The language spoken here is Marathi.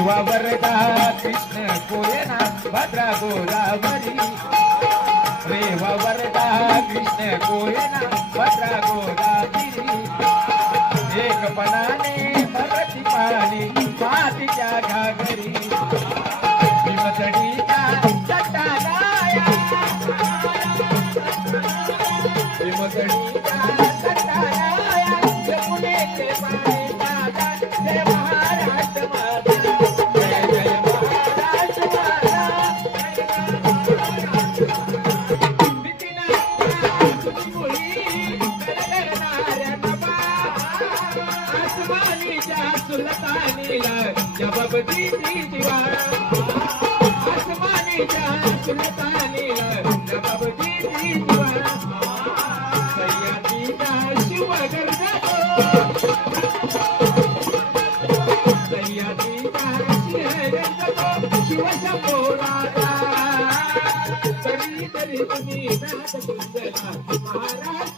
रेवा वरदा कृष्ण कोयना भद्रा गोदावरी. रेवा वरदा कृष्ण कोयना भद्रा गोदावरी. एकपणाने भरती पाणी मातीच्या घागरी. भीमसडीच्या तटाराया भीमसडीच्या तटाराया सुलतानीला जबाब आसमानीच्या सुलतानीला जबाब दिली दिवा शिव गरजतो सह्याद्रीचा शिव शिव महाराज माझा